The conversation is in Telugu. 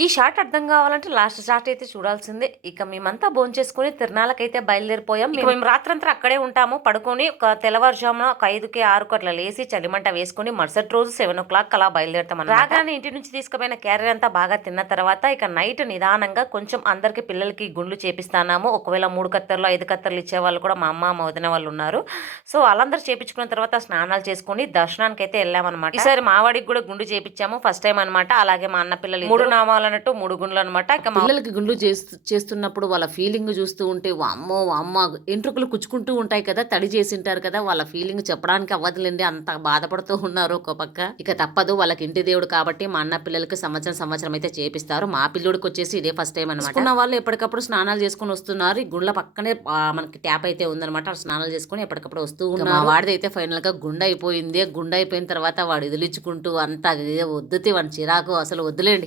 ఈ షార్ట్ అర్థం కావాలంటే లాస్ట్ షార్ట్ అయితే చూడాల్సిందే. ఇక మేమంతా భోంచేసుకొని తిరునాళ్ళకైతే బయలుదేరిపోయాం. ఇక మేము రాత్రంతా అక్కడే ఉంటాము. పడుకొని ఒక తెల్లవారుజామున ఒక 5కి, 6కు అట్లా లేసి చలిమంట వేసుకొని మరుసటి రోజు 7:00 అలా బయలుదేరుతామన్నమాట. రాగానే ఇంటి నుంచి తీసుకుపోయిన క్యారియర్ అంతా బాగా తిన్న తర్వాత ఇక నైట్ నిదానంగా కొంచెం అందరికి పిల్లలకి గుండ్లు చేపిస్తాన్నాము. ఒకవేళ 3 కత్తెరలు, 5 కత్తెరలు ఇచ్చేవాళ్ళు కూడా మా అమ్మ, మా వదిన వాళ్ళు ఉన్నారు. సో వాళ్ళందరూ చేపించుకున్న తర్వాత స్నానాలు చేసుకొని దర్శనానికైతే వెళ్ళామన్నమాట. ఈసారి మా వాడికి కూడా గుండు చేపించాము. ఫస్ట్ టైం అనమాట. అలాగే మా అన్న పిల్లలు 3 నామాలు అన్నట్టు 3 గుండ్లు అనమాట. ఇక పిల్లలకి గుండ్లు చేస్తున్నప్పుడు వాళ్ళ ఫీలింగ్ చూస్తూ ఉంటే వామ్మో వామ్మ ఎంట్రుకలు కుచ్చుకుంటూ ఉంటాయి కదా, తడి చేసింటారు కదా, వాళ్ళ ఫీలింగ్ చెప్పడానికి అవ్వదులేండి, అంత బాధపడుతూ ఉన్నారు ఒక పక్క. ఇక తప్పదు, వాళ్ళకి ఇంటి దేవుడు కాబట్టి మా అన్న పిల్లలకి సంవత్సరం అయితే చేపిస్తారు. మా పిల్లోడికి వచ్చేసి ఇదే ఫస్ట్ టైం అనమాట. ఉన్న వాళ్ళు ఎప్పటికప్పుడు స్నానాలు చేసుకుని వస్తున్నారు. ఈ గుండ్ల పక్కనే మనకి ట్యాప్ అయితే ఉందన్నమాట. స్నానాలు చేసుకుని ఎప్పటికప్పుడు వస్తూ ఉన్నారు. వాడిదైతే ఫైనల్ గా గుండె అయిపోయింది. గుండె అయిపోయిన తర్వాత వాడు ఎదిలించుకుంటూ అంతా వద్దుతి వాడి చిరాకు అసలు వద్దులేండి.